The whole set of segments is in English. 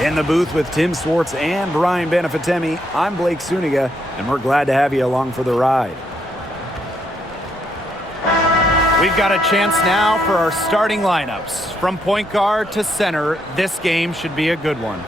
In the booth with Tim Swartz and Brian Benefitemi, I'm Blake Suniga, and we're glad to have you along for the ride. We've got a chance now for our starting lineups. From point guard to center, this game should be a good one.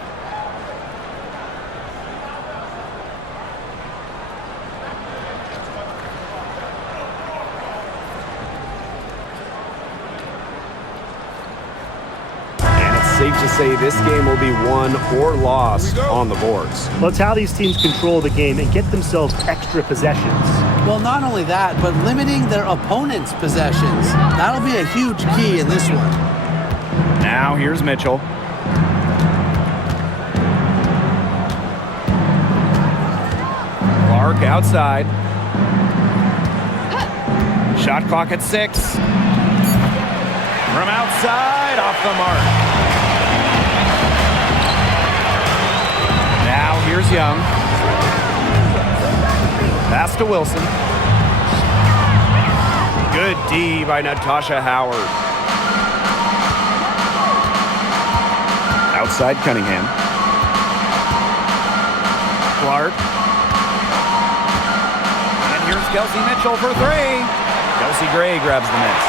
Safe to say this game will be won or lost on the boards. Well, it's how these teams control the game and get themselves extra possessions. Well, not only that, but limiting their opponent's possessions. That'll be a huge key in this one. Now here's Mitchell. Clark outside. Shot clock at 6. From outside, off the mark. Now here's Young. Pass to Wilson. Good D by Natasha Howard. Outside Cunningham. Clark. And here's Kelsey Mitchell for 3. Kelsey Gray grabs the miss.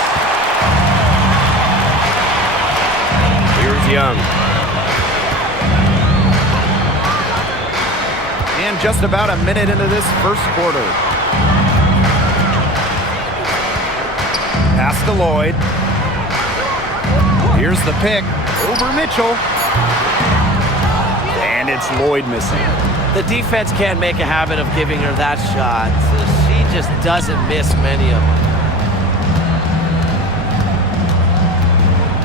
Here's Young. And just about a minute into this first quarter. Pass to Lloyd. Here's the pick over Mitchell. And it's Lloyd missing. The defense can't make a habit of giving her that shot. She just doesn't miss many of them.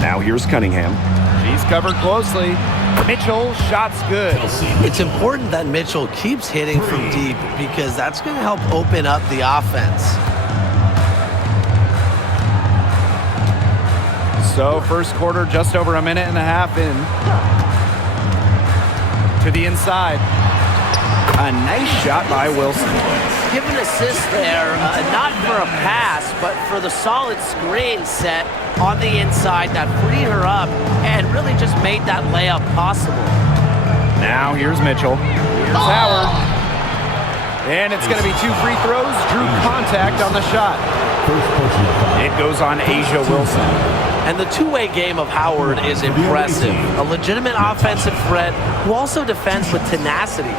Now here's Cunningham. She's covered closely. Mitchell, shot's good. It's important that Mitchell keeps hitting from deep because that's going to help open up the offense. So first quarter just over a minute and a half in. To the inside. A nice shot by Wilson. Give an assist there, not for a pass, but for the solid screen set on the inside that freed her up and really just made that layup possible. Now here's Mitchell. Here's Howard. And it's going to be 2 free throws. Drew contact on the shot. It goes on Asia Wilson. And the two-way game of Howard is impressive. A legitimate offensive threat who also defends with tenacity.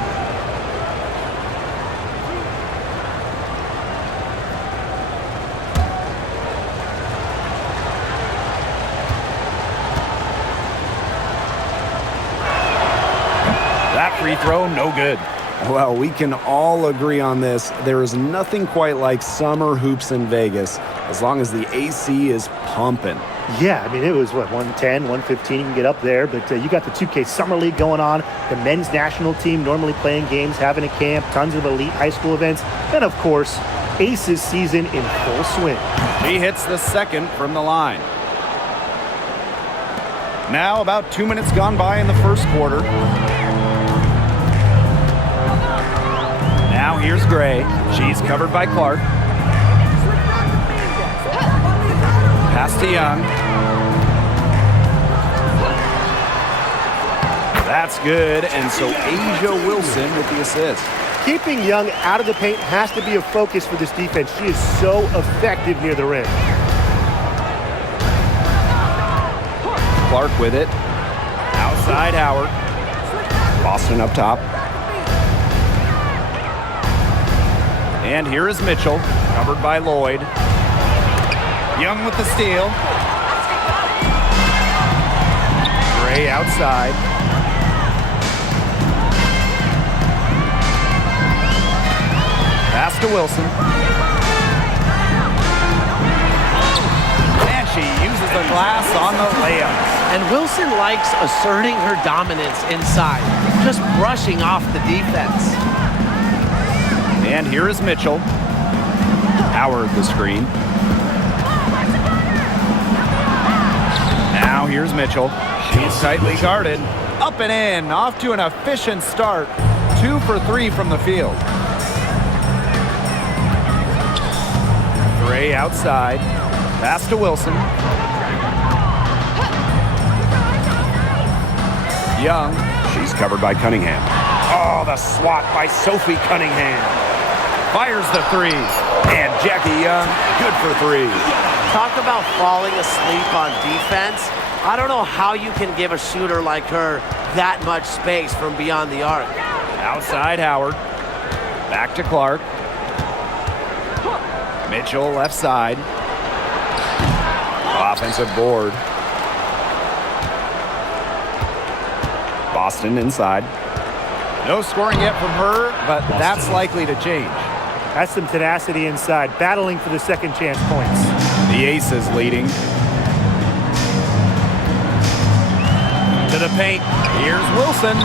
Free throw, no good. Well, we can all agree on this. There is nothing quite like summer hoops in Vegas, as long as the AC is pumping. Yeah, I mean, it was, 110, 115, you can get up there, but you got the 2K Summer League going on, the men's national team normally playing games, having a camp, tons of elite high school events, and of course, Aces season in full swing. He hits the second from the line. Now about 2 minutes gone by in the first quarter. Now here's Gray. She's covered by Clark. Pass to Young. That's good, and so Asia Wilson with the assist. Keeping Young out of the paint has to be a focus for this defense. She is so effective near the rim. Clark with it. Outside Howard. Boston up top. And here is Mitchell, covered by Lloyd. Young with the steal. Gray outside. Pass to Wilson. And she uses the glass on the layup. And Wilson likes asserting her dominance inside, just brushing off the defense. And here is Mitchell. Howard the screen. Now here's Mitchell. She's tightly guarded. Up and in. Off to an efficient start. 2 for 3 from the field. Gray outside. Pass to Wilson. Young. She's covered by Cunningham. Oh, the swat by Sophie Cunningham. Fires the three. And Jackie Young, good for three. Talk about falling asleep on defense. I don't know how you can give a shooter like her that much space from beyond the arc. Outside Howard. Back to Clark. Mitchell left side. Offensive board. Boston inside. No scoring yet from her, but that's likely to change. That's some tenacity inside, battling for the second chance points. The Aces leading. To the paint. Here's Wilson.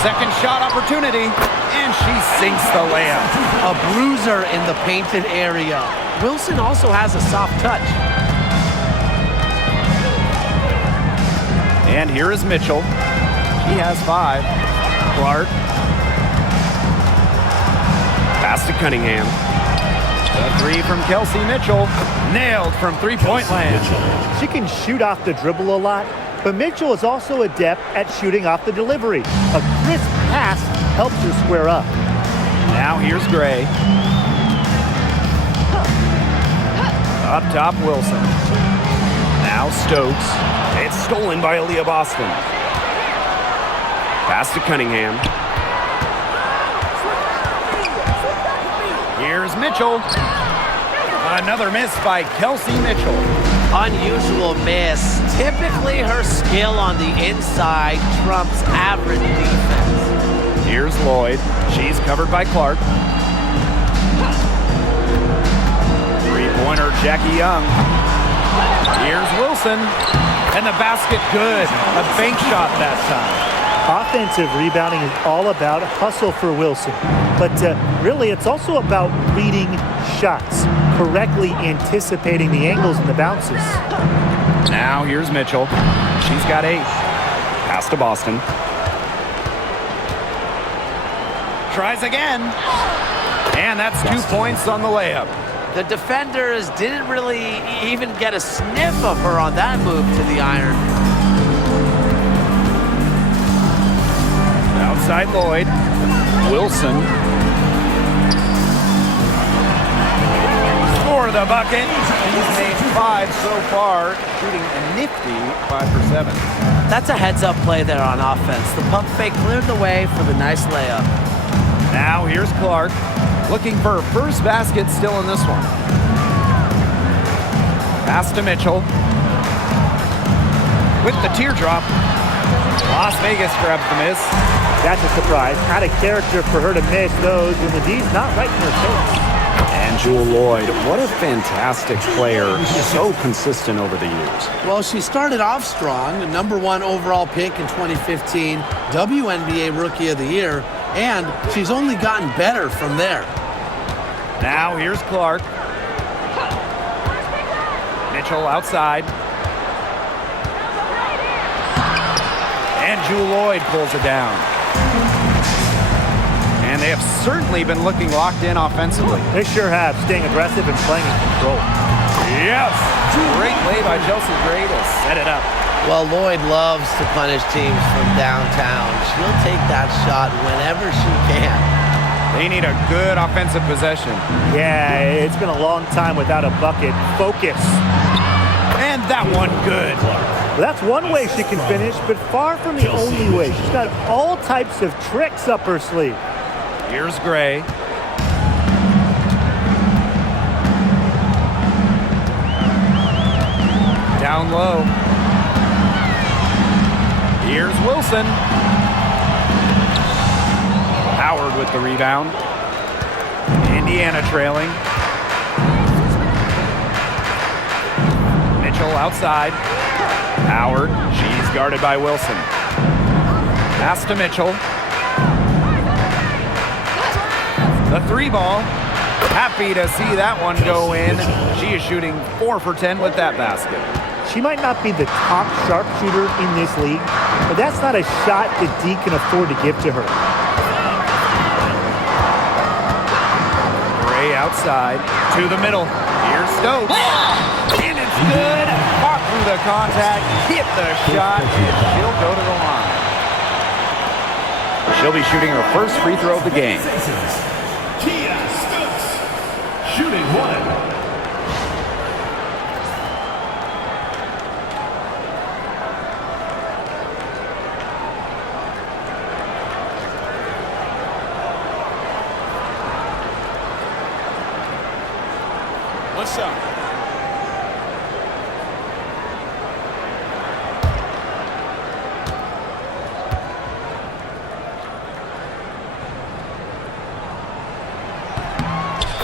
Second shot opportunity, and she sinks the layup. A bruiser in the painted area. Wilson also has a soft touch. And here is Mitchell. He has 5. Clark. Pass to Cunningham. The three from Kelsey Mitchell. Nailed from three-point land. She can shoot off the dribble a lot, but Mitchell is also adept at shooting off the delivery. A crisp pass helps her square up. Now here's Gray. Up top, Wilson. Now Stokes. It's stolen by Aaliyah Boston. Pass to Cunningham. Here's Mitchell. Another miss by Kelsey Mitchell. Unusual miss. Typically her skill on the inside trumps average defense. Here's Lloyd. She's covered by Clark. Three-pointer, Jackie Young. Here's Wilson. And the basket good. A bank shot that time. Offensive rebounding is all about hustle for Wilson. But really, it's also about reading shots, correctly anticipating the angles and the bounces. Now here's Mitchell. She's got 8. Pass to Boston. Tries again. And that's 2 points on the layup. The defenders didn't really even get a sniff of her on that move to the iron. Outside Lloyd. Wilson. For the bucket. He's made 5 so far, shooting a nifty 5 for 7. That's a heads-up play there on offense. The pump fake cleared the way for the nice layup. Now here's Clark, looking for her first basket still in this one. Pass to Mitchell. With the teardrop. Las Vegas grabs the miss. That's a surprise. Out of character for her to miss those when the D's not right in her face. And Jewel Lloyd, what a fantastic player. So consistent over the years. Well, she started off strong, the #1 overall pick in 2015, WNBA Rookie of the Year, and she's only gotten better from there. Now here's Clark. Mitchell outside. And Jewel Lloyd pulls it down. And they have certainly been looking locked in offensively. They sure have, staying aggressive and playing in control. Yes! Great play by Chelsea Gray to set it up. Well, Lloyd loves to punish teams from downtown. She'll take that shot whenever she can. They need a good offensive possession. Yeah, it's been a long time without a bucket. Focus. And that one good. Well, that's one way she can finish, but far from the only way. She's got all types of tricks up her sleeve. Here's Gray. Down low. Here's Wilson. Howard with the rebound. Indiana trailing. Mitchell outside. Howard. She's guarded by Wilson. Pass to Mitchell. The 3 ball. Happy to see that one go in. She is shooting 4 for 10 with that basket. She might not be the top sharpshooter in this league, but that's not a shot that D can afford to give to her. Gray outside to the middle. Here's Stokes. And it's good. Fought through the contact, hit the shot, and she'll go to the line. She'll be shooting her first free throw of the game. Shooting one. What's up?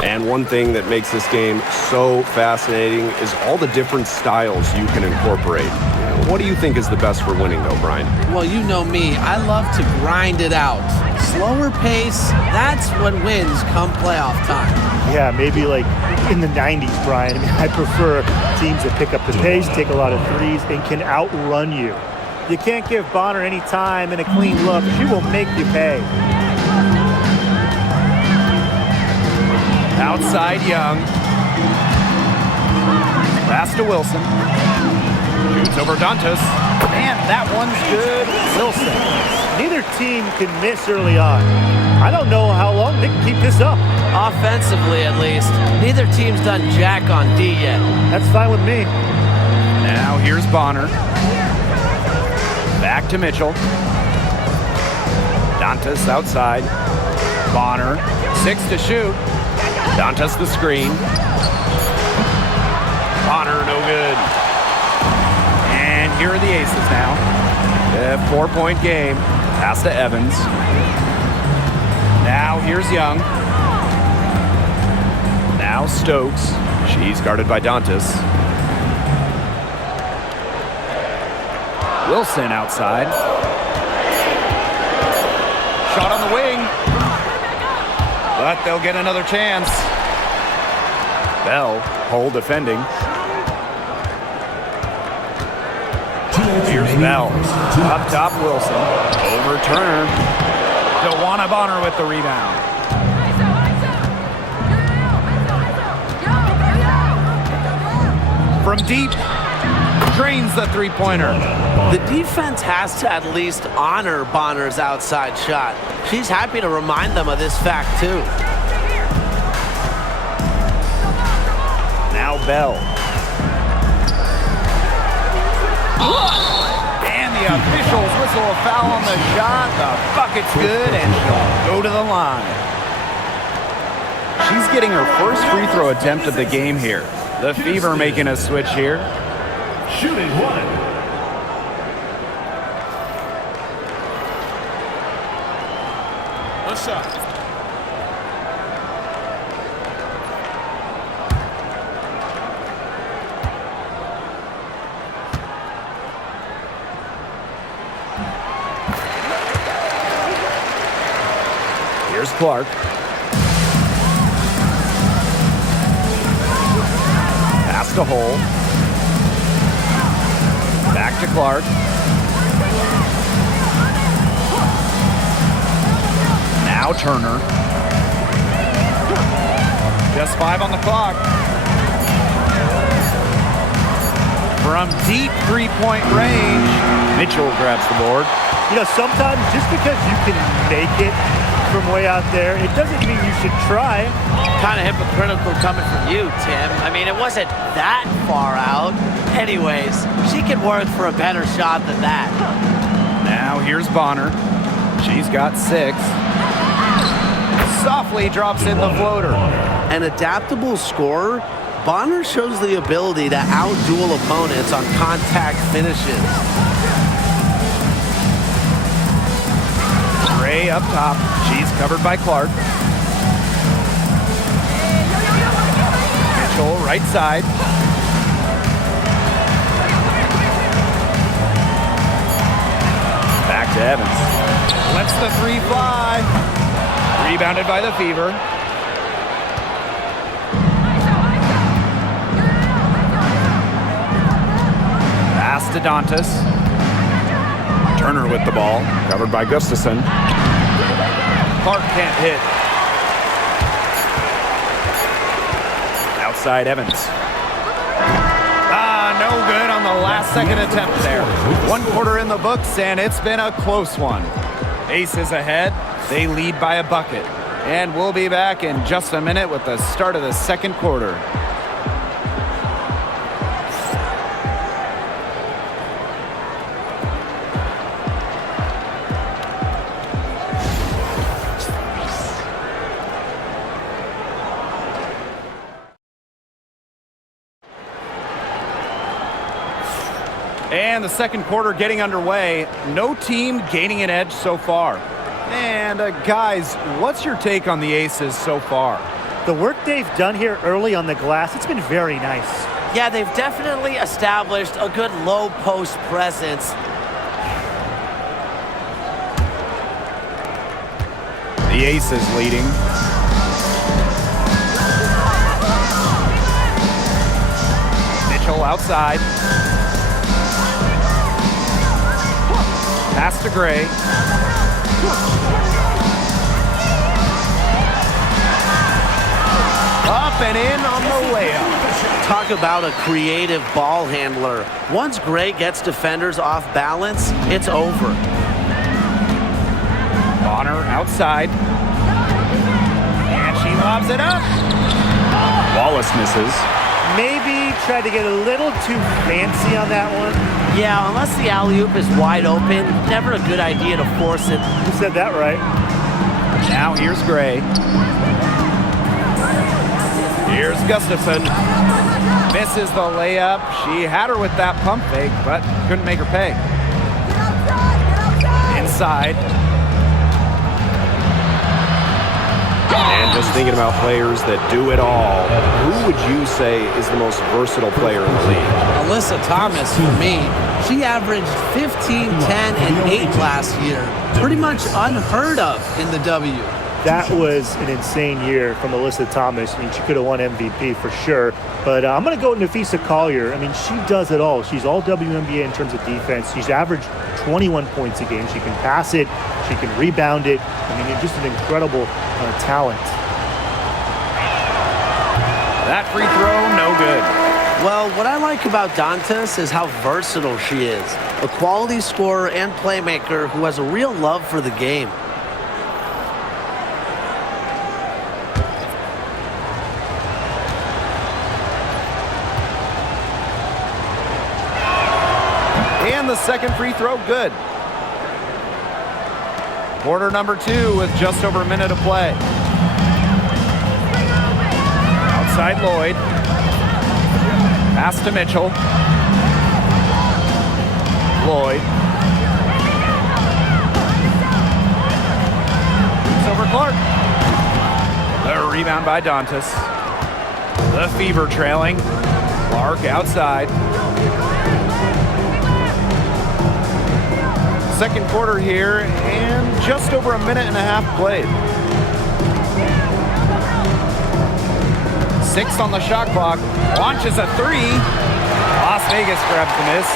And one thing that makes this game so fascinating is all the different styles you can incorporate. What do you think is the best for winning, though, Brian? Well, you know me. I love to grind it out. Slower pace, that's what wins come playoff time. Yeah, maybe like in the 90s, Brian. I mean, I prefer teams that pick up the pace, take a lot of threes, and can outrun you. You can't give Bonner any time and a clean look. She will make you pay. Outside Young. Pass to Wilson. Shoots over Dantas. And that one's good. Wilson. Neither team can miss early on. I don't know how long they can keep this up. Offensively, at least. Neither team's done jack on D yet. That's fine with me. Now here's Bonner. Back to Mitchell. Dantas outside. Bonner. 6 to shoot. Dantas the screen. Bonner, no good. And here are the aces now. A 4-point game. Pass to Evans. Now here's Young. Now Stokes. She's guarded by Dantas. Wilson outside. Shot on the wing. But they'll get another chance. Bell, hole defending. Here's Bell. Up top, Wilson. Over Turner. DeWanna Bonner with the rebound. From deep, drains the three-pointer. The defense has to at least honor Bonner's outside shot. She's happy to remind them of this fact, too. Now Bell. And the officials whistle a foul on the shot. The bucket's good, and she'll go to the line. She's getting her first free throw attempt of the game here. The Fever making a switch here. Shooting one. What's up? Here's Clark. Pass to Hole. Back to Clark. Now Turner. Just 5 on the clock. From deep three-point range, Mitchell grabs the board. You know, sometimes just because you can make it from way out there, it doesn't mean you should try. Kind of hypocritical coming from you, Tim. I mean, it wasn't that far out. Anyways, she can work for a better shot than that. Now here's Bonner. She's got 6. Softly drops in the floater. An adaptable scorer, Bonner shows the ability to outduel opponents on contact finishes. Ray up top. She's covered by Clark. Mitchell right side. Back to Evans. Lets the 3 fly. Rebounded by the Fever. Pass to Dantas. Turner with the ball. Covered by Gustafson. Clark can't hit. Outside Evans. No No good on the last second attempt there. 1 quarter in the books, and it's been a close one. Aces ahead. They lead by a bucket. And we'll be back in just a minute with the start of the second quarter. And the second quarter getting underway. No team gaining an edge so far. And guys, what's your take on the Aces so far? The work they've done here early on the glass, it's been very nice. Yeah, they've definitely established a good low post presence. The Aces leading. Mitchell outside. Pass to Gray. Up and in on the layup. Talk about a creative ball handler. Once Gray gets defenders off balance, it's over. Bonner outside. And she lobs it up. Wallace misses. Maybe tried to get a little too fancy on that one. Yeah, unless the alley-oop is wide open, never a good idea to force it. You said that right. Now here's Gray. Here's Gustafson. Misses the layup. She had her with that pump fake, but couldn't make her pay. Inside. And just thinking about players that do it all, who would you say is the most versatile player in the league? Alyssa Thomas, for me, she averaged 15, 10, and 8 last year. Pretty much unheard of in the W. That was an insane year from Alyssa Thomas. I mean, she could have won MVP for sure. But I'm going to go with Nafisa Collier. I mean, she does it all. She's all WNBA in terms of defense. She's averaged 21 points a game. She can pass it. She can rebound it. I mean, just an incredible talent. That free throw, no good. Well, what I like about Dantas is how versatile she is. A quality scorer and playmaker who has a real love for the game. And the second free throw, good. Quarter number 2 with just over a minute to play. Outside Lloyd. Pass to Mitchell. Lloyd. Shoots over Clark. The rebound by Dantas. The Fever trailing. Clark outside. Second quarter here, and just over a minute and a half played. 6 on the shot clock. Launches a 3. Las Vegas grabs the miss.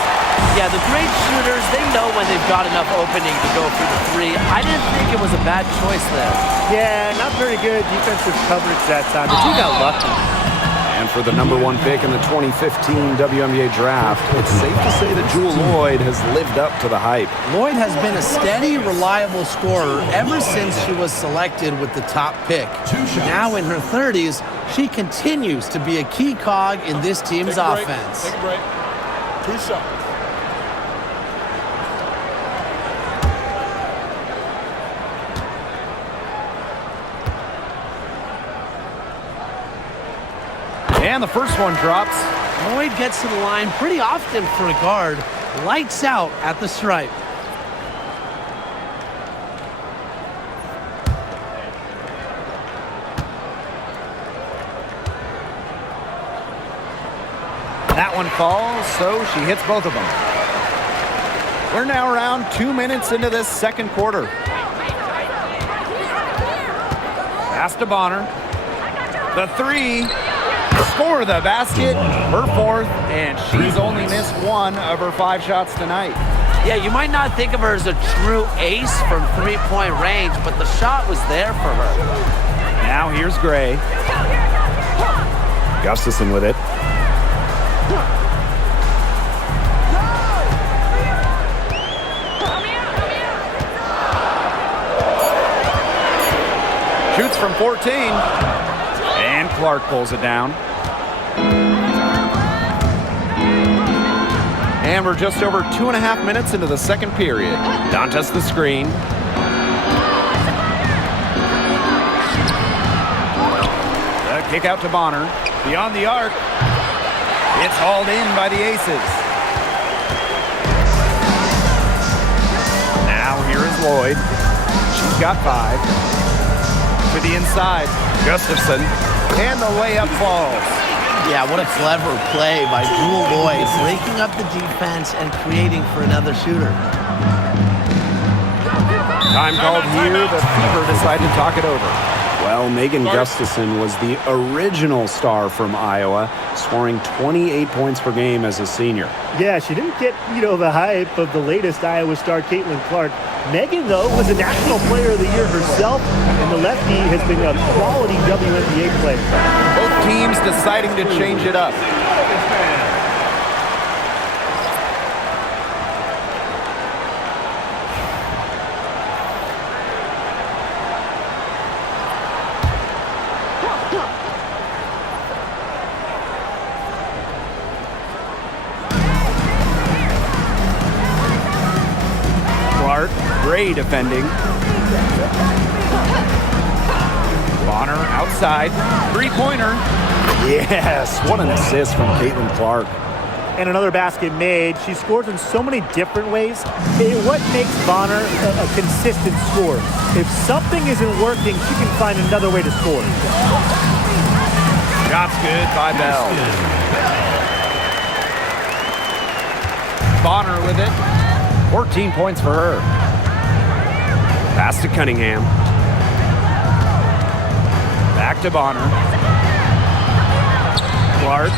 Yeah, the great shooters, they know when they've got enough opening to go for the 3. I didn't think it was a bad choice there. Yeah, not very good defensive coverage that time, but you got lucky. And for the number 1 pick in the 2015 WNBA draft, it's safe to say that Jewel Lloyd has lived up to the hype. Lloyd has been a steady, reliable scorer ever since she was selected with the top pick. Now in her 30s, she continues to be a key cog in this team's offense. Take a break. 2 shots. And the first one drops. Lloyd gets to the line pretty often for a guard. Lights out at the stripe. That one falls, so she hits both of them. We're now around 2 minutes into this second quarter. Pass to Bonner. The 3. Score the basket, her 4th, and she's only missed 1 of her 5 shots tonight. Yeah, you might not think of her as a true ace from 3-point range, but the shot was there for her. Now here's Gray. Gustafson with it. shoots from 14. And Clark pulls it down. And we're just over 2.5 minutes into the second period. Dantas the screen. The kick out to Bonner. Beyond the arc. It's hauled in by the Aces. Now here is Lloyd. She's got 5. To the inside. Gustafson. And the layup falls. Yeah, what a clever play by Jewel Lloyd, breaking up the defense and creating for another shooter. Time called here. The Fever decide to talk it over. Well, Megan Gustafson was the original star from Iowa, scoring 28 points per game as a senior. Yeah, she didn't get, the hype of the latest Iowa star, Caitlin Clark. Megan, though, was a National Player of the Year herself, and the lefty has been a quality WNBA player. Both teams deciding to change it up. Clark, Gray defending. Bonner outside, 3-pointer. Yes, what an assist from Caitlin Clark. And another basket made. She scores in so many different ways. What makes Bonner a consistent scorer? If something isn't working, she can find another way to score. Shot's good by Bell. Bonner with it. 14 points for her. Pass to Cunningham. Back to Bonner. Clark.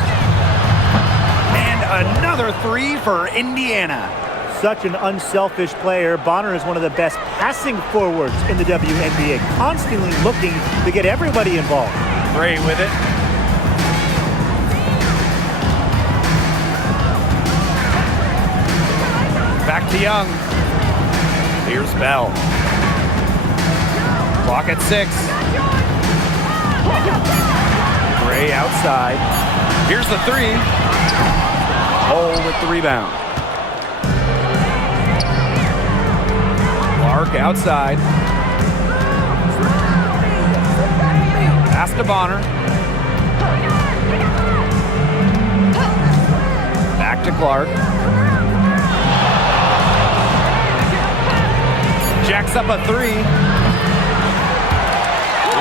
And another 3 for Indiana. Such an unselfish player. Bonner is one of the best passing forwards in the WNBA, constantly looking to get everybody involved. Gray with it. Back to Young. Here's Bell. Clock at 6. Gray outside. Here's the 3. Hole with the rebound. Clark outside. Pass to Bonner. Back to Clark. Jacks up a 3.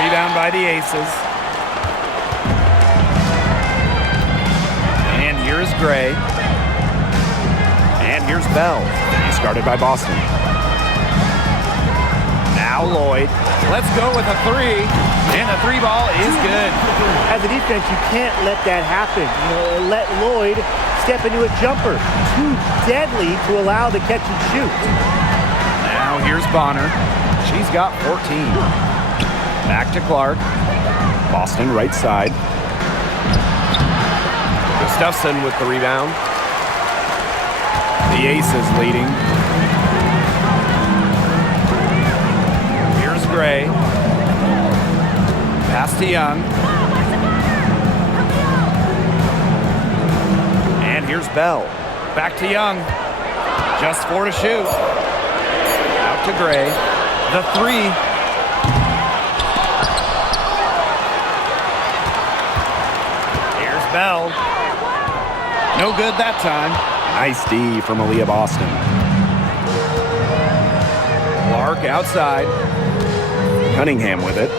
Rebound by the Aces. And here's Gray. And here's Bell. He's guarded by Boston. Now Lloyd. Let's go with a 3. And the 3 ball is good. As a defense, you can't let that happen. Let Lloyd step into a jumper. Too deadly to allow the catch and shoot. Now here's Bonner. She's got 14. Back to Clark. Boston right side. Gustafson with the rebound. The Aces leading. Here's Gray. Pass to Young. And here's Bell. Back to Young. Just 4 to shoot. Out to Gray. The 3. Here's Bell. No good that time. Nice D from Aaliyah Boston. Clark outside. Cunningham with it.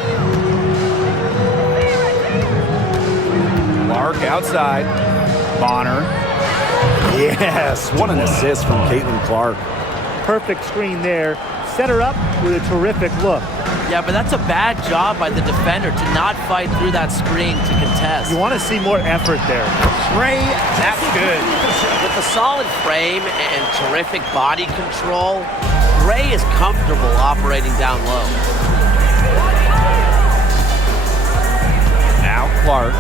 Clark outside. Bonner. Yes, what an assist from Caitlin Clark. Perfect screen there. Set her up with a terrific look. Yeah, but that's a bad job by the defender to not fight through that screen to contest. You want to see more effort there. Gray, that's good. With a solid frame and terrific body control, Gray is comfortable operating down low. Now Clark.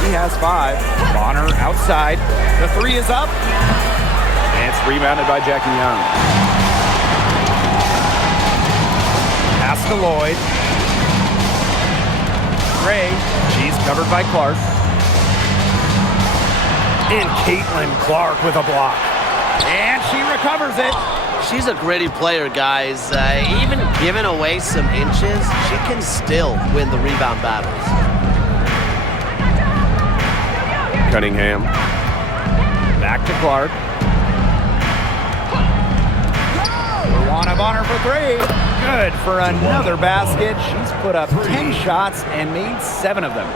He has 5. Bonner outside. The 3 is up. And it's rebounded by Jackie Young. Pass to Lloyd. Gray. She's covered by Clark. And Caitlinclark with a block. And she recovers it. She's a gritty player, guys. Even giving away some inches, she can still win the rebound battles. Cunningham. Back to Clark. Luana Bonner for three. Good for another basket. She's put up 10 shots and made 7 of them.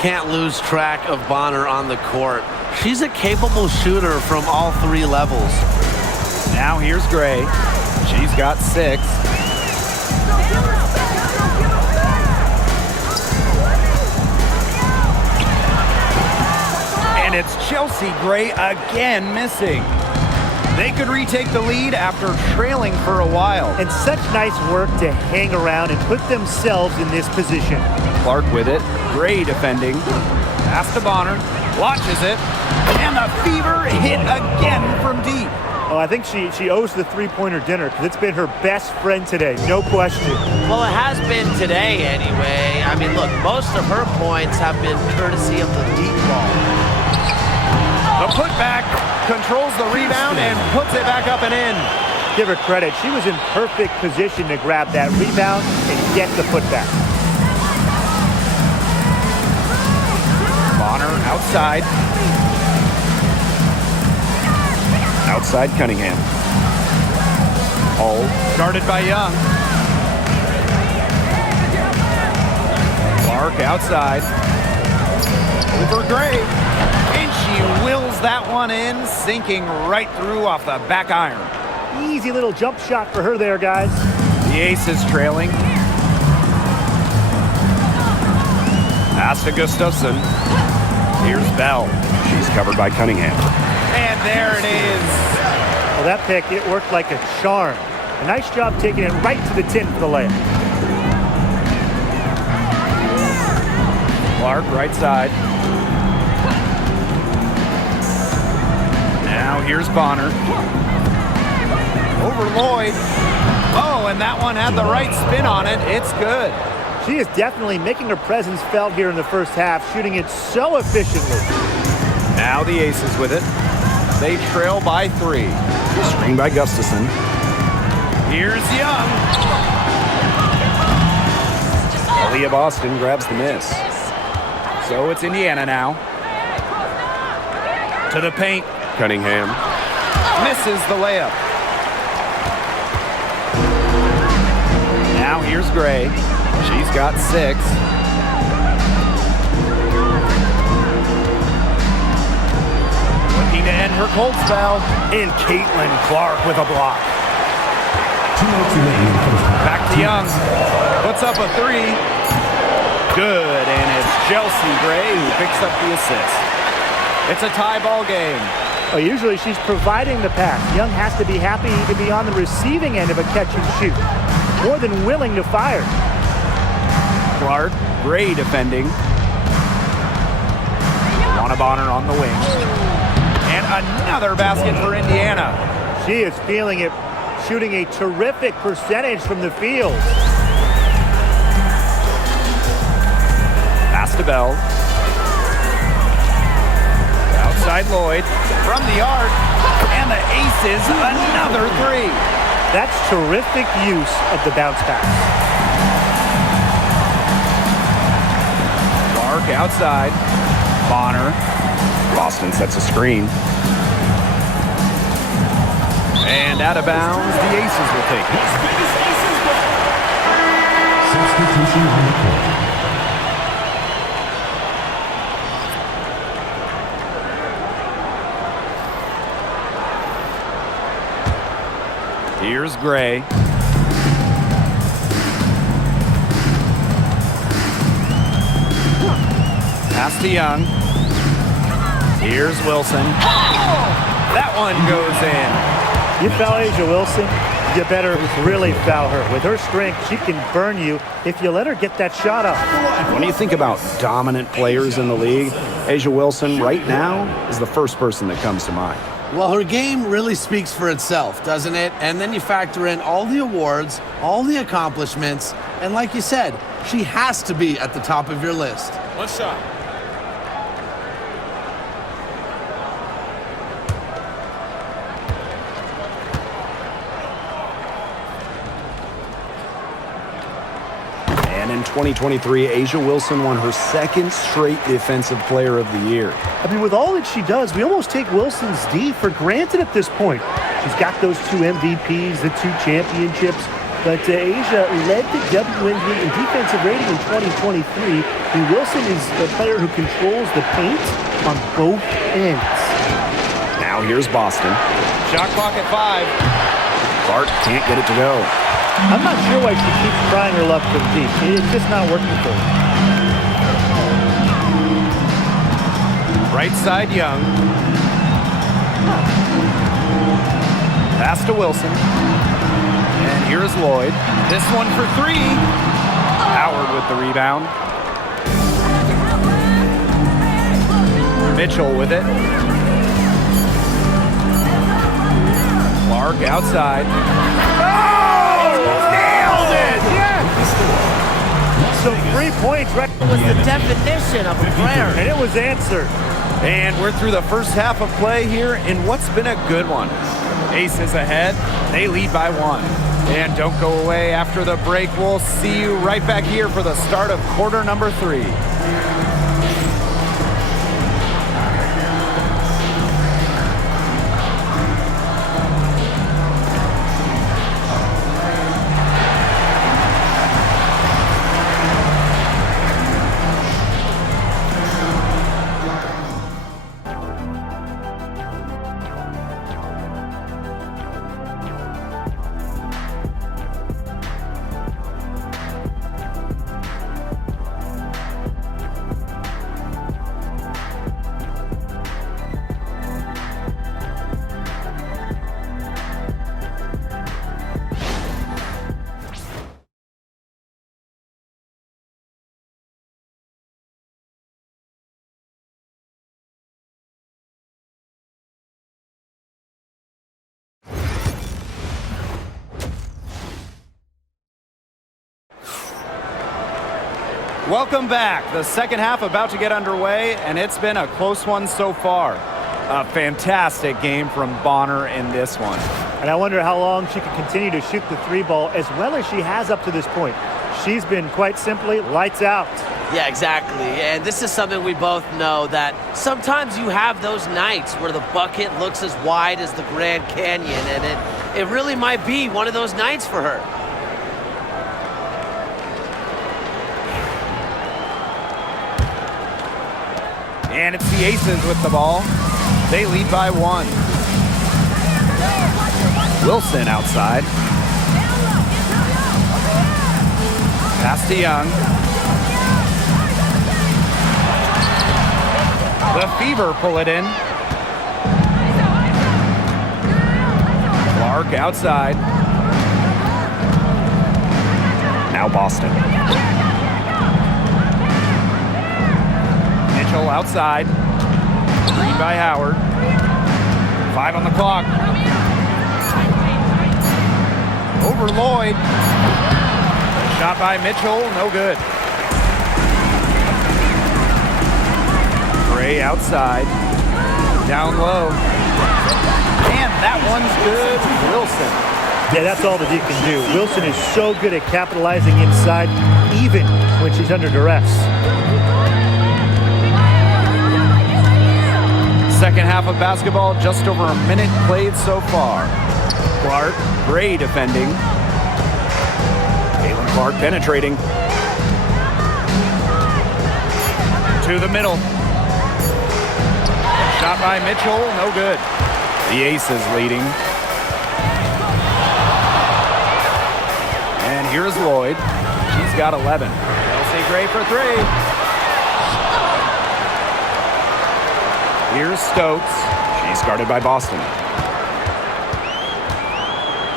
Can't lose track of Bonner on the court. She's a capable shooter from all 3 levels. Now here's Gray. She's got 6. And it's Chelsea Gray again missing. They could retake the lead after trailing for a while. And such nice work to hang around and put themselves in this position. Clark with it. Gray defending. Pass to Bonner. Launches it. And the fever hit again from deep. Oh, I think she owes the three-pointer dinner because it's been her best friend today, no question. Well, it has been today anyway. I mean, look, most of her points have been courtesy of the deep ball. The putback controls the rebound and puts it back up and in. Give her credit. She was in perfect position to grab that rebound and get the putback. Bonner outside. Outside Cunningham. Hull. Guarded by Young. Clark outside. Over Gray. And she wills that one in, sinking right through off the back iron. Easy little jump shot for her there, guys. The Ace is trailing. Pass to Gustafson. Here's Bell. She's covered by Cunningham. And there it is. Well, that pick, it worked like a charm. A nice job taking it right to the tin for the layup. Clark right side. Now here's Bonner. Over Lloyd. Oh, and that one had the right spin on it. It's good. She is definitely making her presence felt here in the first half, shooting it so efficiently. Now the Aces with it. They trail by 3. Screen by Gustafson. Here's Young. Aaliyah Boston grabs the miss. So it's Indiana now. To the paint. Cunningham. Misses the layup. Now here's Gray. She's got 6. Looking to end her cold spell. And Caitlinclark with a block. Back to Young. Puts up a 3. Good, and it's Chelsea Gray who picks up the assist. It's a tie ball game. Well, usually she's providing the pass. Young has to be happy to be on the receiving end of a catch and shoot. More than willing to fire. Clark, Gray defending. Luana Bonner on the wing. And another basket for Indiana. She is feeling it, shooting a terrific percentage from the field. Pass to Bell. Outside Lloyd. From the arc. And the Aces, another 3. That's terrific use of the bounce pass. Clark outside. Bonner. Boston sets a screen. And out of bounds, the Aces will take it. Substitution on the court. Here's Gray. Pass to Young. Here's Wilson. That one goes in. You foul Asia Wilson, you better really foul her. With her strength, she can burn you if you let her get that shot up. When you think about dominant players in the league, Asia Wilson right now is the first person that comes to mind. Well, her game really speaks for itself, doesn't it? And then you factor in all the awards, all the accomplishments, And like you said, she has to be at the top of your list. One shot. And in 2023, A'ja Wilson won her second straight Defensive Player of the Year. I mean, with all that she does, we almost take Wilson's D for granted at this point. She's got those 2 MVPs, the 2 championships, but A'ja led the WNBA in defensive rating in 2023. And Wilson is a player who controls the paint on both ends. Now here's Boston. Shot clock at 5. Clark can't get it to go. I'm not sure why she keeps trying her luck from deep. It's just not working for her. Right side, Young. Pass to Wilson. And here's Lloyd. This one for 3. Howard with the rebound. Mitchell with it. Clark outside. Nailed it! Yes! So 3 points right It was the definition of a prayer. and it was answered. And we're through the first half of play here in what's been a good one. Aces ahead. They lead by 1. And don't go away after the break. We'll see you right back here for the start of quarter number 3. Welcome back. The second half about to get underway, and it's been a close one so far. A fantastic game from Bonner in this one. And I wonder how long she can continue to shoot the 3 ball as well as she has up to this point. She's been quite simply lights out. Yeah, exactly. And this is something we both know, that sometimes you have those nights where the bucket looks as wide as the Grand Canyon, and it really might be one of those nights for her. And it's the Aces with the ball. They lead by 1. Wilson outside. Pass to Young. The Fever pull it in. Clark outside. Now Boston. Mitchell outside. Screen by Howard. 5 on the clock. Over Lloyd. Shot by Mitchell, no good. Gray outside. Down low. And that one's good. Wilson. Yeah, that's all that he can do. Wilson is so good at capitalizing inside, even when she's under duress. Second half of basketball, just over a minute played so far. Clark, Gray defending. Clark penetrating. To the middle. Shot by Mitchell, no good. The Aces leading. And here's Lloyd. She's got 11. Chelsea Gray for 3. Here's Stokes. She's guarded by Boston.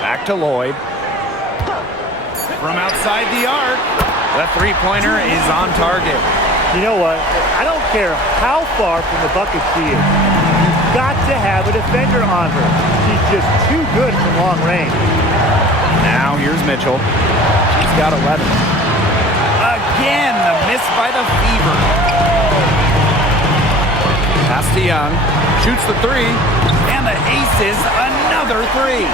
Back to Lloyd. From outside the arc. The three-pointer is on target. You know what? I don't care how far from the bucket she is. You've got to have a defender on her. She's just too good from long range. Now here's Mitchell. She's got 11. ace by the Fever. Pass to Young. Shoots the three. And the ace is another three.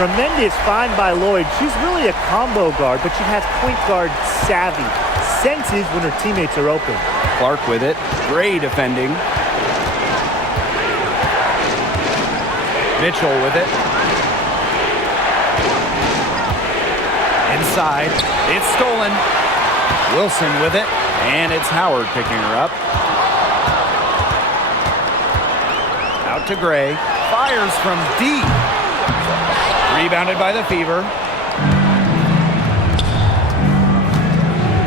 Tremendous find by Lloyd. She's really a combo guard, but she has point guard savvy. Senses when her teammates are open. Clark with it. Gray defending. Mitchell with it. Inside. It's stolen. Wilson with it. And it's Howard picking her up. Out to Gray. Fires from deep. Rebounded by the Fever.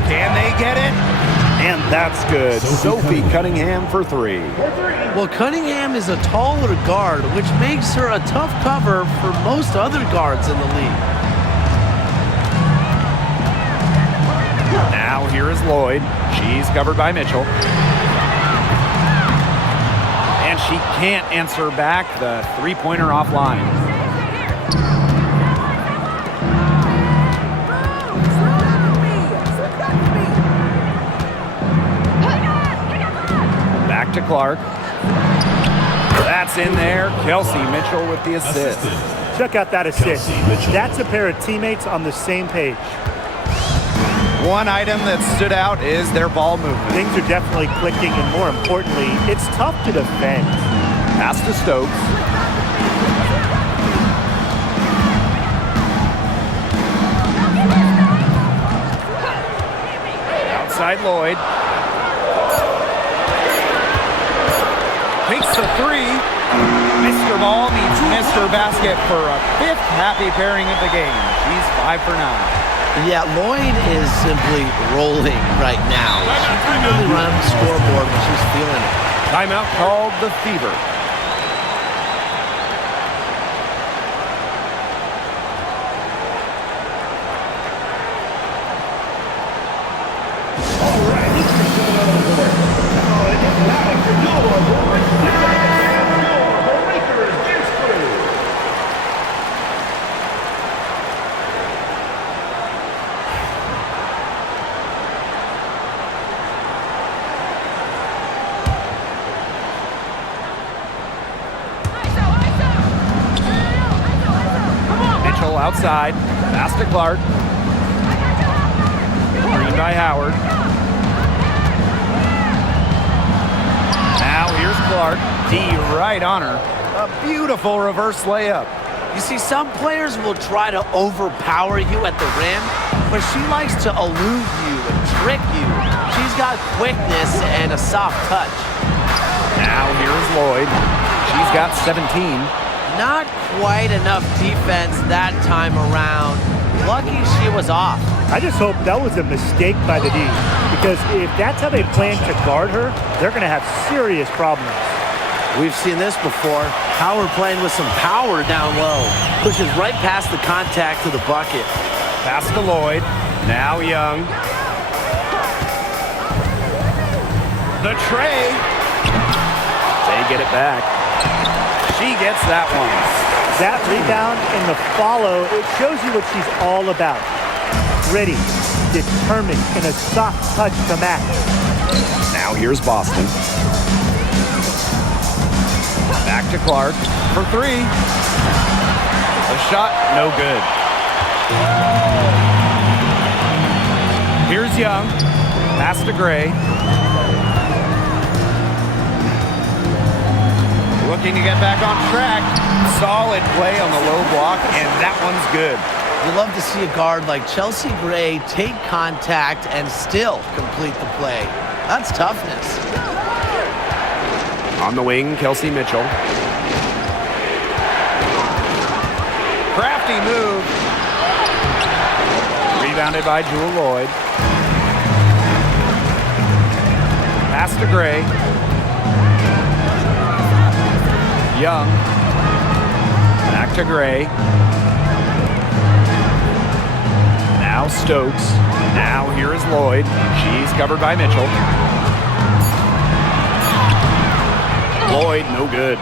Can they get it? And that's good. Sophie Cunningham for three. Well, Cunningham is a taller guard, which makes her a tough cover for most other guards in the league. Now here is Lloyd. She's covered by Mitchell. And she can't answer back the three-pointer offline. Back to Clark. That's in there. Kelsey Mitchell with the assist. Check out that assist. That's a pair of teammates on the same page. One item that stood out is their ball movement. Things are definitely clicking, and more importantly, it's tough to defend. Pass to Stokes. Outside Lloyd. Takes the three. Mr. Ball meets Mr. Basket for a fifth happy pairing of the game. She's 5 for 9. Yeah, Lloyd is simply rolling right now. She can really run the scoreboard when she's feeling it. Timeout called the Fever. Outside, pass to Clark. Green by Howard. Now here's Clark. D right on her. A beautiful reverse layup. You see, some players will try to overpower you at the rim, but she likes to elude you and trick you. She's got quickness and a soft touch. Now here's Lloyd. She's got 17. Not quite enough defense that time around. Lucky she was off. I just hope that was a mistake by the D, because if that's how they plan to guard her, they're going to have serious problems. We've seen this before. Howard playing with some power down low. Pushes right past the contact to the bucket. Pass to Lloyd. Now Young. The tray. They get it back. She gets that one. That rebound and the follow, it shows you what she's all about. Gritty, determined, and a soft touch to match. Now here's Boston. Back to Clark for three. The shot, no good. Here's Young. Pass to Gray. Looking to get back on track. Solid play on the low block, and that one's good. You love to see a guard like Chelsea Gray take contact and still complete the play. That's toughness. On the wing, Kelsey Mitchell. Crafty move. Rebounded by Jewel Lloyd. Pass to Gray. Young. Back to Gray. Now Stokes. Now here is Lloyd. She's covered by Mitchell. Lloyd, no good.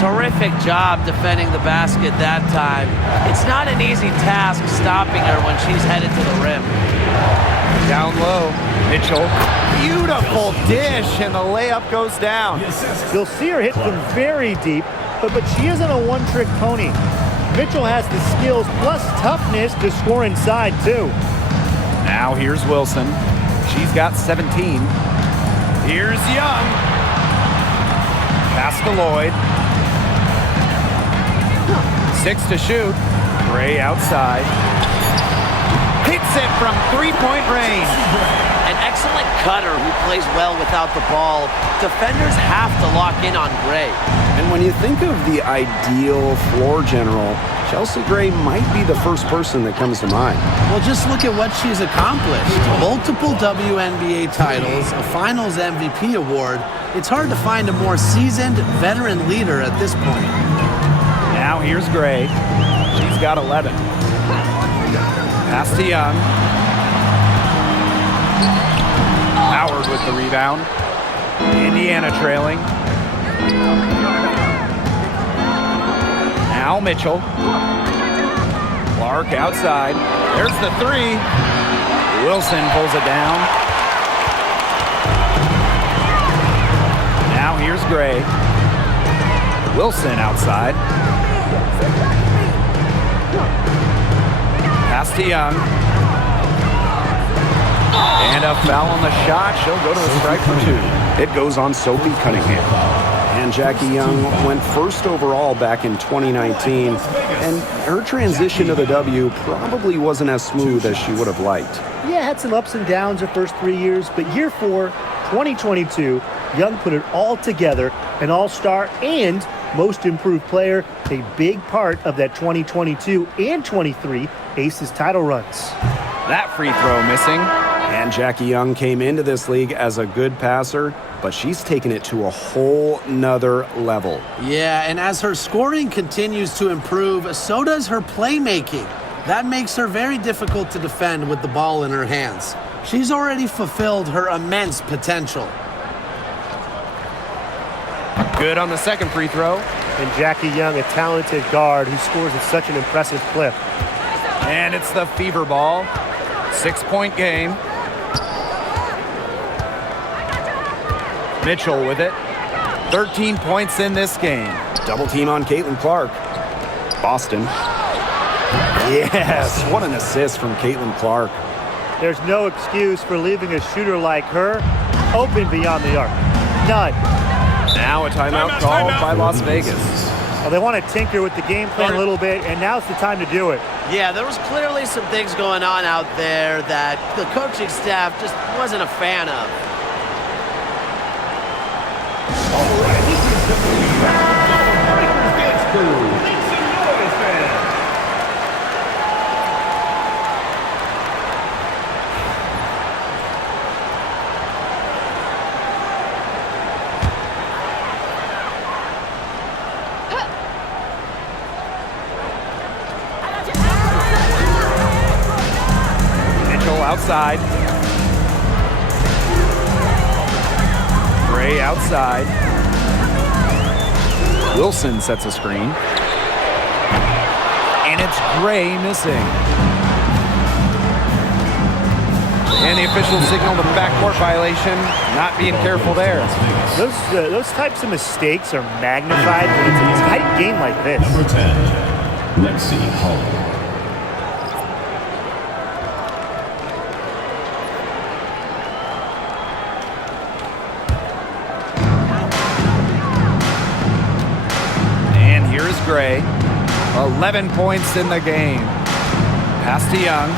Terrific job defending the basket that time. It's not an easy task stopping her when she's headed to the rim. Down low, Mitchell. Beautiful dish, and the layup goes down. You'll see her hit from very deep, but she isn't a one-trick pony. Mitchell has the skills plus toughness to score inside, too. Now here's Wilson. She's got 17. Here's Young. Pass to Lloyd. 6 to shoot. Gray outside. Hits it from three-point range. An excellent cutter who plays well without the ball. Defenders have to lock in on Gray. And when you think of the ideal floor general, Chelsea Gray might be the first person that comes to mind. Well, just look at what she's accomplished. Multiple WNBA titles, a Finals MVP award. It's hard to find a more seasoned veteran leader at this point. Now here's Gray. She's got 11. Pass to Young. Howard with the rebound. Indiana trailing. Now Mitchell. Clark outside. There's the three. Wilson pulls it down. Now here's Gray. Wilson outside. Pass to Young. And a foul on the shot. She'll go to a strike for 2. It goes on Sophie Cunningham. And Jackie Young went first overall back in 2019, and her transition to the W probably wasn't as smooth as she would have liked. Yeah, had some ups and downs the first 3 years, but year 4, 2022, Young put it all together, an all-star and most improved player, a big part of that 2022 and 23 Aces title runs. That free throw missing. And Jackie Young came into this league as a good passer, but she's taken it to a whole nother level. Yeah, and as her scoring continues to improve, so does her playmaking. That makes her very difficult to defend with the ball in her hands. She's already fulfilled her immense potential. Good on the second free throw. And Jackie Young, a talented guard who scores at such an impressive clip. And it's the fever ball. 6-point game. Mitchell with it. 13 points in this game. Double team on Caitlin Clark. Boston. Yes, what an assist from Caitlin Clark. There's no excuse for leaving a shooter like her open beyond the arc. None. Now a timeout called by Las Vegas. Well, they want to tinker with the game plan a little bit, and now's the time to do it. Yeah, there was clearly some things going on out there that the coaching staff just wasn't a fan of. Outside. Gray outside. Wilson sets a screen. And it's Gray missing. And the official signaled a backcourt violation. Not being careful there. Those types of mistakes are magnified when it's a tight game like this. Number 10, Lexi Hall. Gray, 11 points in the game. Pass to Young.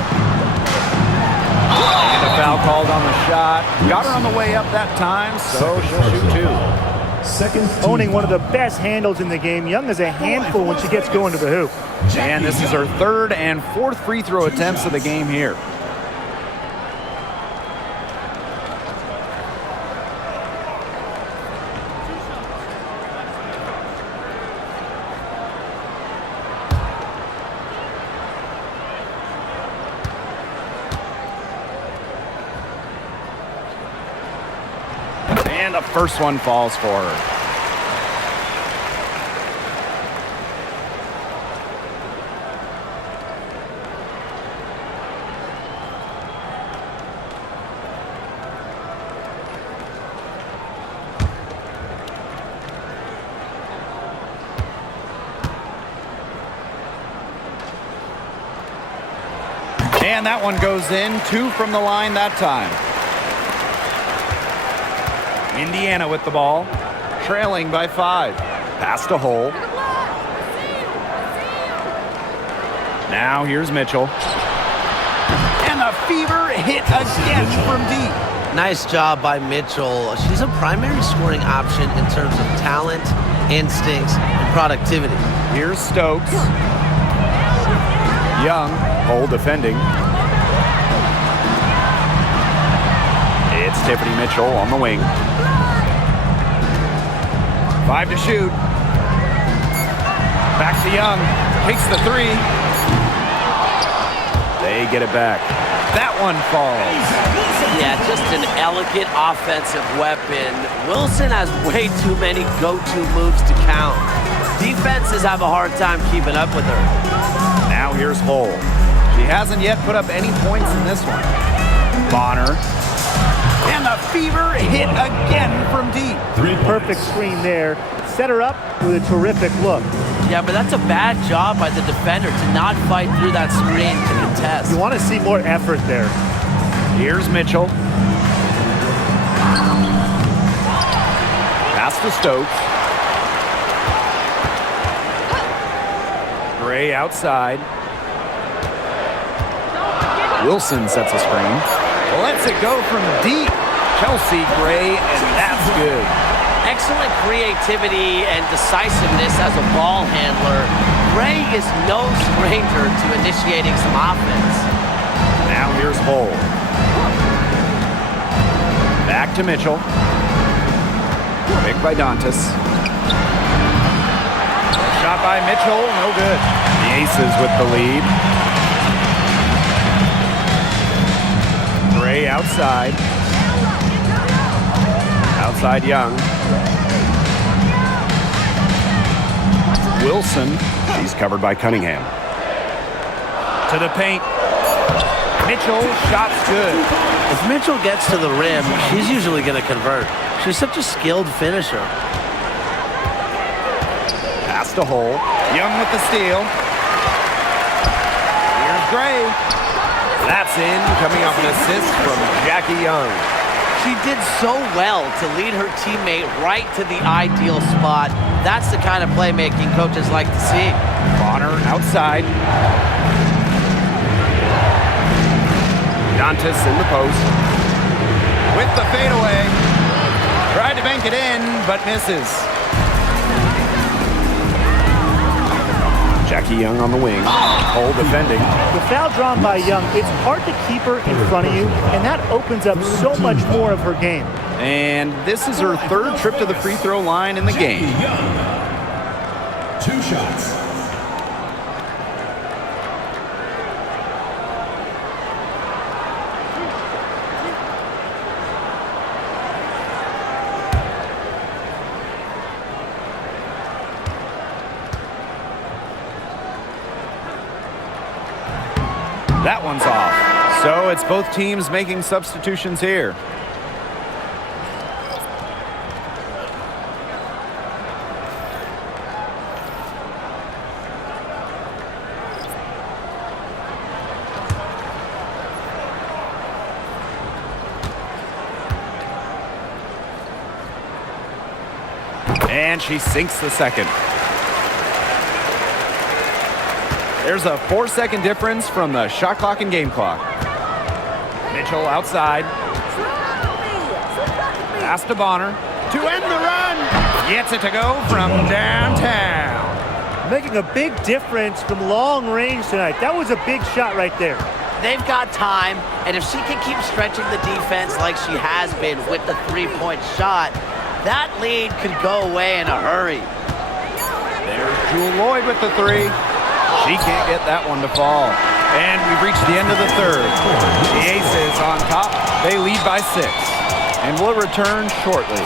And a foul called on the shot. Got her on the way up that time, so she'll shoot 2. Owning one of the best handles in the game, Young is a handful when she gets going to the hoop. And this is her third and fourth free throw attempts of the game here. And the first one falls for her. And that one goes in. 2 from the line that time. Indiana with the ball, trailing by 5. Pass to Hole. Now here's Mitchell. And the fever hit again from deep. Nice job by Mitchell. She's a primary scoring option in terms of talent, instincts, and productivity. Here's Stokes. Young. Hole defending. It's Tiffany Mitchell on the wing. 5 to shoot. Back to Young. Takes the 3. They get it back. That one falls. Yeah, just an elegant offensive weapon. Wilson has way too many go-to moves to count. Defenses have a hard time keeping up with her. Now here's Hole. She hasn't yet put up any points in this one. Bonner. And the fever hit again from deep. Perfect screen there. Set her up with a terrific look. Yeah, but that's a bad job by the defender to not fight through that screen to contest. You want to see more effort there. Here's Mitchell. Pass to Stokes. Gray outside. Wilson sets a screen. Lets it go from deep. Chelsea Gray, and that's good. Excellent creativity and decisiveness as a ball handler. Gray is no stranger to initiating some offense. Now here's Hole. Back to Mitchell. Picked by Dantas. Shot by Mitchell, no good. The Aces with the lead. Gray outside. Outside Young. Wilson. She's covered by Cunningham. To the paint. Mitchell, shot's good. If Mitchell gets to the rim, she's usually going to convert. She's such a skilled finisher. Pass to Hole. Young with the steal. Here's Gray. That's in, coming off an assist from Jackie Young. She did so well to lead her teammate right to the ideal spot. That's the kind of playmaking coaches like to see. Bonner outside. Dantas in the post. With the fadeaway. Tried to bank it in, but misses. Jackie Young on the wing. Hole defending. The foul drawn by Young, it's hard to keep her in front of you, and that opens up so much more of her game. And this is her 3rd trip to the free throw line in the game. Young. 2 shots. That one's off. So it's both teams making substitutions here. And she sinks the second. There's a 4-second difference from the shot clock and game clock. Mitchell outside. Pass to Bonner. To end the run. Gets it to go from downtown. Making a big difference from long range tonight. That was a big shot right there. They've got time, and if she can keep stretching the defense like she has been with the 3-point shot, that lead could go away in a hurry. There's Jewel Lloyd with the 3. She can't get that one to fall. And we've reached the end of the 3rd. The Aces on top. They lead by 6. And we'll return shortly.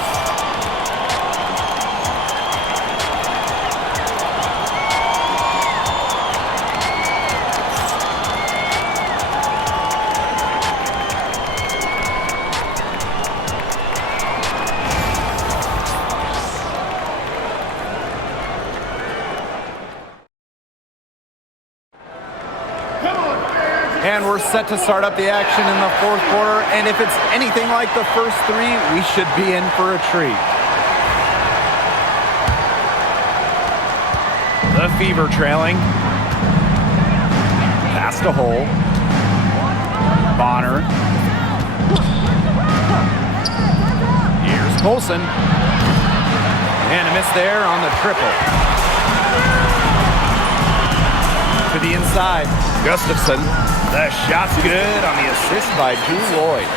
And we're set to start up the action in the fourth quarter. And if it's anything like the first three, we should be in for a treat. The Fever trailing. Pass to Hole. Bonner. Here's Colson. And a miss there on the triple. To the inside. Gustafson. The shot's good on the assist by Drew Lloyd.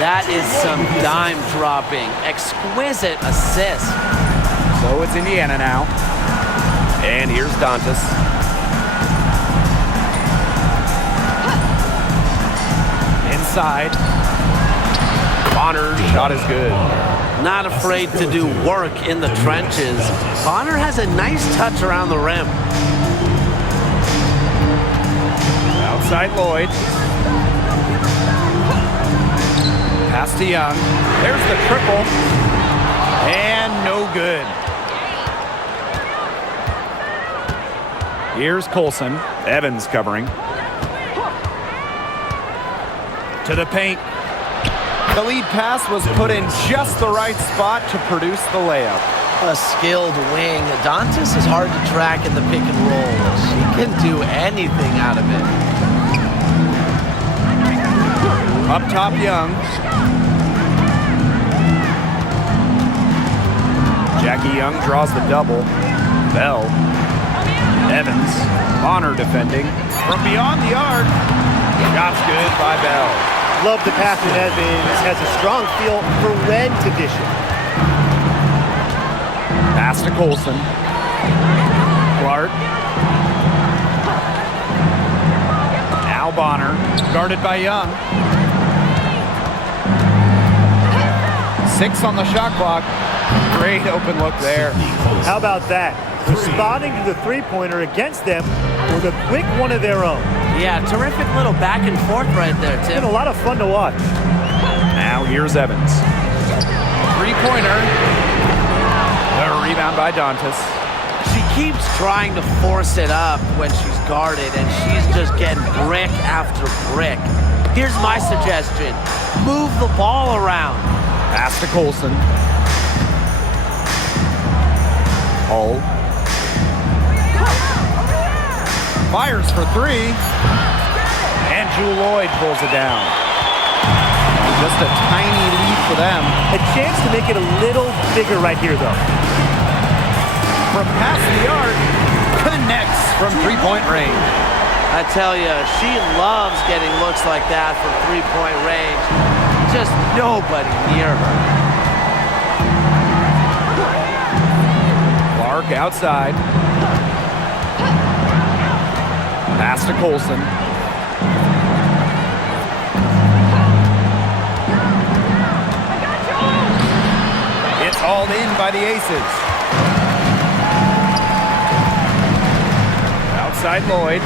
That is some dime dropping. Exquisite assist. So it's Indiana now. And here's Dantas. Inside. Bonner's shot is good. Not afraid to do work in the trenches. Bonner has a nice touch around the rim. Outside Lloyd. Pass to Young. There's the triple. And no good. Here's Colson. Evans covering. To the paint. The lead pass was put in just the right spot to produce the layup. A skilled wing. Dantas is hard to track in the pick and roll. She can do anything out of it. Up top, Young. Jackie Young draws the double. Bell. Evans. Bonner defending. From beyond the arc. Shot's good by Bell. Love the pass from Evans. Has a strong feel for when to dish it. Pass to Colson. Clark. Now Bonner. Guarded by Young. 6 on the shot clock. Great open look there. How about that? Responding to the three-pointer against them with a quick one of their own. Yeah, terrific little back and forth right there, Tim. Been a lot of fun to watch. Now here's Evans. Three-pointer. The rebound by Dantas. She keeps trying to force it up when she's guarded, and she's just getting brick after brick. Here's my suggestion. Move the ball around. Pass to Colson. Hull. Fires for three. And Jewel Lloyd pulls it down. Just a tiny lead for them. A chance to make it a little bigger right here, though. From past the arc, connects from three-point range. I tell you, she loves getting looks like that from three-point range. Just nobody near her. Clark outside. Pass to Colson. It's hauled in by the Aces. Outside Lloyd.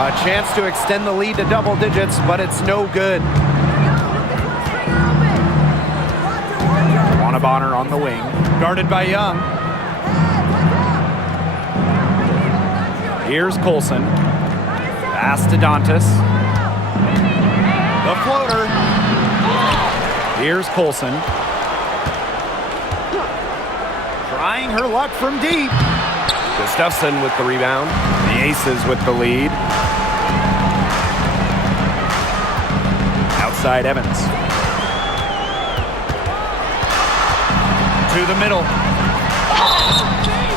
A chance to extend the lead to double digits, but it's no good. Bonner on the wing. Guarded by Young. Here's Colson. Pass to Dantas. The floater. Here's Colson. Trying her luck from deep. Gustafson with the rebound. The Aces with the lead. Outside Evans. To the middle.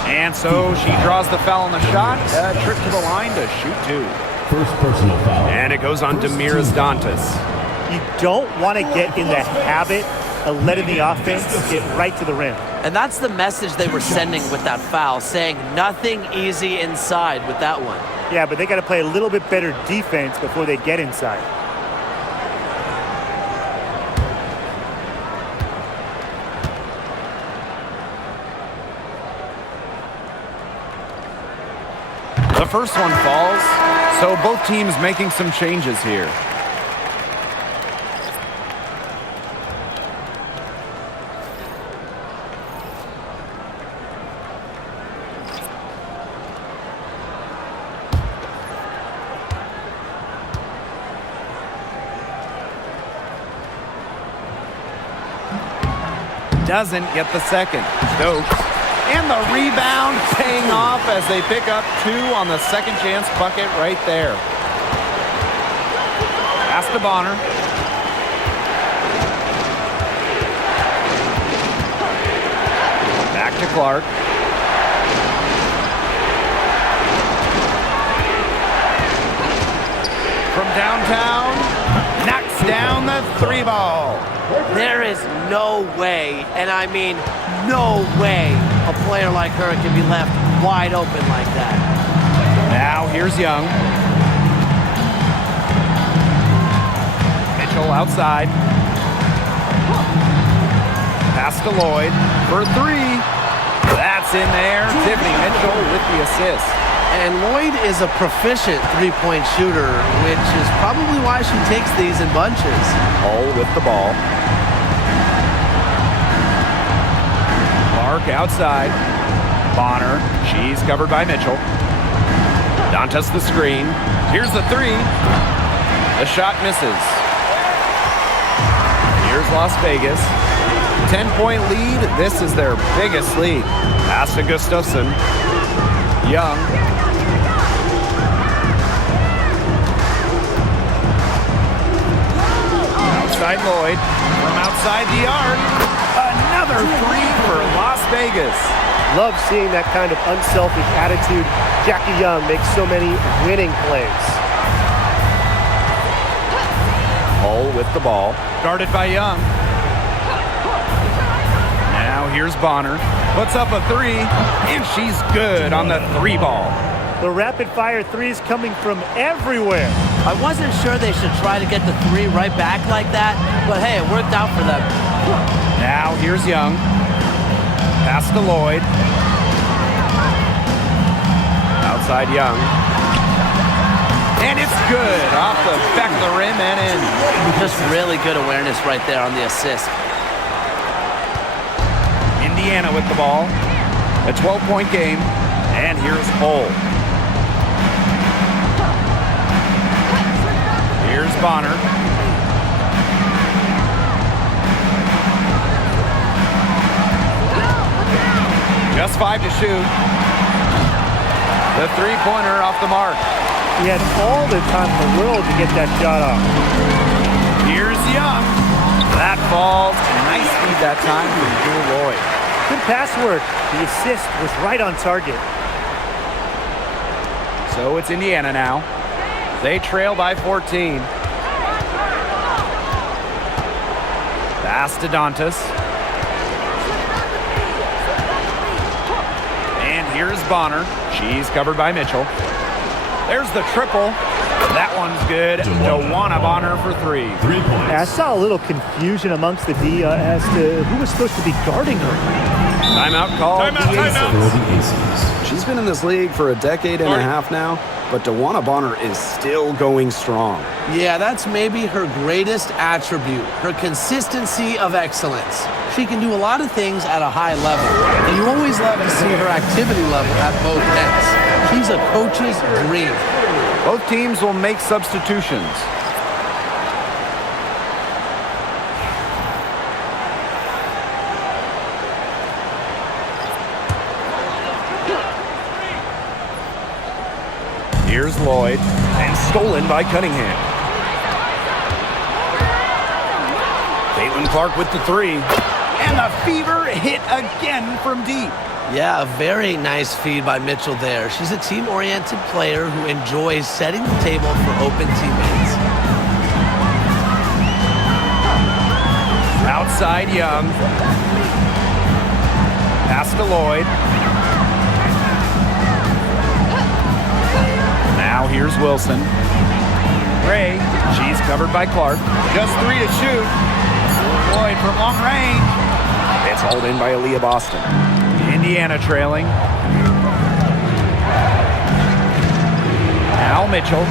And so she draws the foul on the shot. A trip to the line to shoot two. First personal foul. And it goes on Demiris Dantas. You don't want to get in the habit of letting the offense get right to the rim. And that's the message they were sending with that foul, saying nothing easy inside with that one. Yeah, but they got to play a little bit better defense before they get inside. The first one falls, so both teams making some changes here. doesn't get the second. Stokes. And the rebound paying off as they pick up 2 on the second chance bucket right there. Pass to Bonner. Back to Clark. From downtown, knocks down the 3 ball. There is no way, and I mean no way, a player like her can be left wide open like that. Now here's Young. Mitchell outside. Pass to Lloyd for 3. That's in there. Tiffany Mitchell with the assist. And Lloyd is a proficient three-point shooter, which is probably why she takes these in bunches. Hull with the ball. Clark outside. Bonner. She's covered by Mitchell. Dantas the screen. Here's the 3. The shot misses. Here's Las Vegas. 10-point lead. This is their biggest lead. Pass to Gustafson. Young. Outside Lloyd. From outside the arc. Another 3 for Las Vegas. Love seeing that kind of unselfish attitude. Jackie Young makes so many winning plays. Hull with the ball. Guarded by Young. Now here's Bonner. Puts up a 3, and she's good on the 3 ball. The rapid-fire threes coming from everywhere. I wasn't sure they should try to get the 3 right back like that, but hey, it worked out for them. Now here's Young. Pass to Lloyd. Outside Young. And it's good off the back of the rim and in. Just really good awareness right there on the assist. Indiana with the ball. A 12-point game. And here's Hull. Here's Bonner. Just 5 to shoot. The 3-pointer off the mark. He had all the time in the world to get that shot off. Here's Young. That falls. Nice feed that time from Jewel Lloyd. Good pass work. The assist was right on target. So it's Indiana now. They trail by 14. Pass to Dantas. And here's Bonner. She's covered by Mitchell. There's the triple. That one's good. DeWanna Bonner for 3. 3 points. I saw a little confusion amongst the D as to who was supposed to be guarding her. Timeout called. For the Aces. She's been in this league for a decade and a half now, but DeWanna Bonner is still going strong. Yeah, that's maybe her greatest attribute, her consistency of excellence. She can do a lot of things at a high level, and you always love to see her activity level at both ends. She's a coach's dream. Both teams will make substitutions. Here's Lloyd, and stolen by Cunningham. Caitlin Clark with the 3. And the fever hit again from deep. Yeah, a very nice feed by Mitchell there. She's a team-oriented player who enjoys setting the table for open teammates. Outside Young. Pass to Lloyd. Now here's Wilson. Ray, she's covered by Clark. Just 3 to shoot. Lloyd from long range. It's hauled in by Aaliyah Boston. Indiana trailing. Now Mitchell.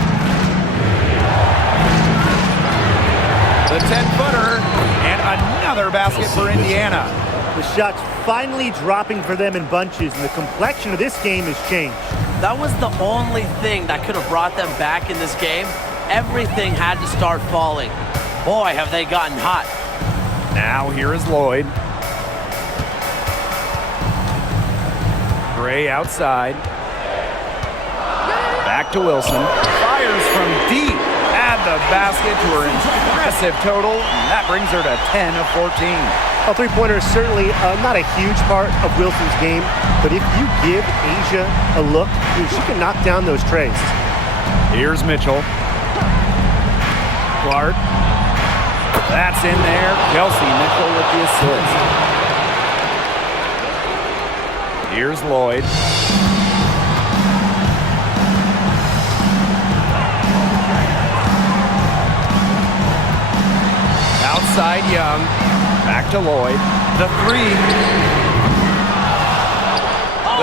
The 10-footer and another basket for Indiana. The shots finally dropping for them in bunches, and the complexion of this game has changed. That was the only thing that could have brought them back in this game. Everything had to start falling. Boy, have they gotten hot. Now here is Lloyd. Gray outside. Back to Wilson. Fires from deep at the basket to her impressive total. And that brings her to 10 of 14. A three-pointer is certainly not a huge part of Wilson's game, but if you give Asia a look, she can knock down those trays. Here's Mitchell. Clark. That's in there. Kelsey Mitchell with the assist. Here's Lloyd. Outside Young. Back to Lloyd. The three.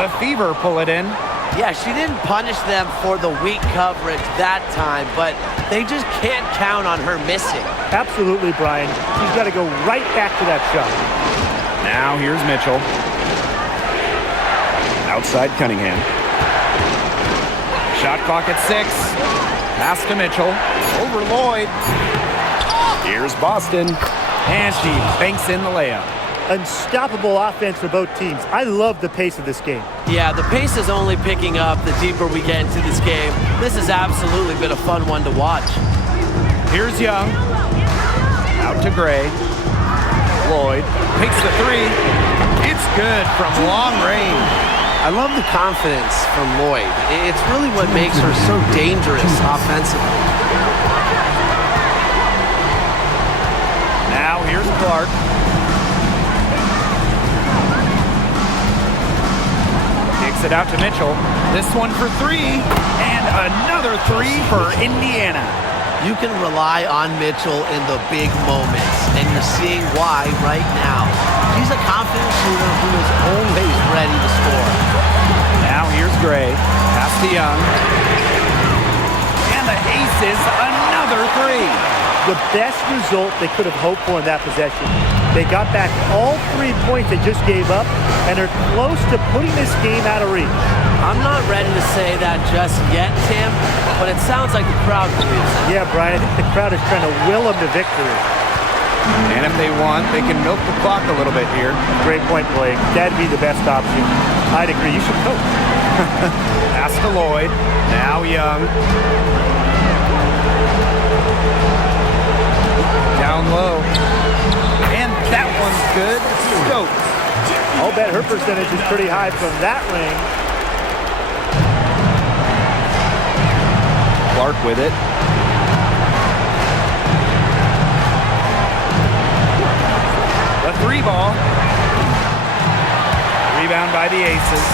The Fever pull it in. Yeah, she didn't punish them for the weak coverage that time, but they just can't count on her missing. Absolutely, Brian. She's got to go right back to that shot. Now here's Mitchell. Outside Cunningham. Shot clock at 6. Pass to Mitchell. Over Lloyd. Here's Boston. And she banks in the layup. Unstoppable offense for both teams. I love the pace of this game. Yeah, the pace is only picking up the deeper we get into this game. This has absolutely been a fun one to watch. Here's Young. Out to Gray. Lloyd takes the three. It's good from long range. I love the confidence from Lloyd. It's really what makes her so dangerous offensively. Now here's Clark. Kicks it out to Mitchell. This one for 3. And another 3 for Indiana. You can rely on Mitchell in the big moments, and you're seeing why right now. She's a confident shooter who is always ready to score. Now here's Gray. Pass to Young. And the aces, another 3. The best result they could have hoped for in that possession. They got back all 3 points they just gave up, and are close to putting this game out of reach. I'm not ready to say that just yet, Tim, but it sounds like the crowd believes it. Yeah, Brian, I think the crowd is trying to will them to victory. And if they want, they can milk the clock a little bit here. Great point, Blake. That'd be the best option. I'd agree. You should coach. Pass to Lloyd. Now Young. Down low. And that one's good. Stokes. I'll bet her percentage is pretty high from that ring. Clark with it. The 3 ball. Rebound by the Aces.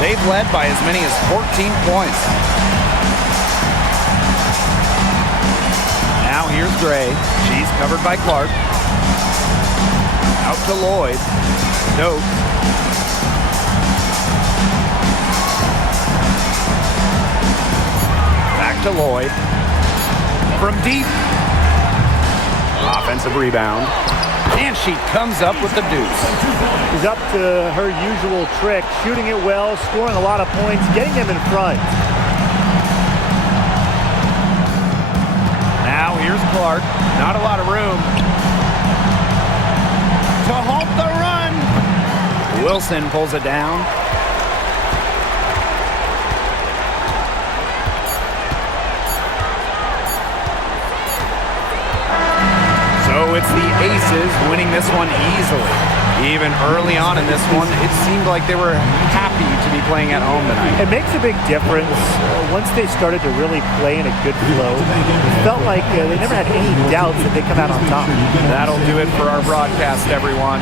They've led by as many as 14 points. Now here's Gray. She's covered by Clark. Out to Lloyd. Nope. Back to Lloyd. From deep. Offensive rebound. And she comes up with the deuce. She's up to her usual trick, shooting it well, scoring a lot of points, getting them in front. Now here's Clark. Not a lot of room. To halt the run. Wilson pulls it down. So it's the Aces winning this one easily. Even early on in this one, it seemed like they were happy to be playing at home tonight. It makes a big difference once they started to really play in a good flow. It felt like they never had any doubts that they'd come out on top. That'll do it for our broadcast, everyone.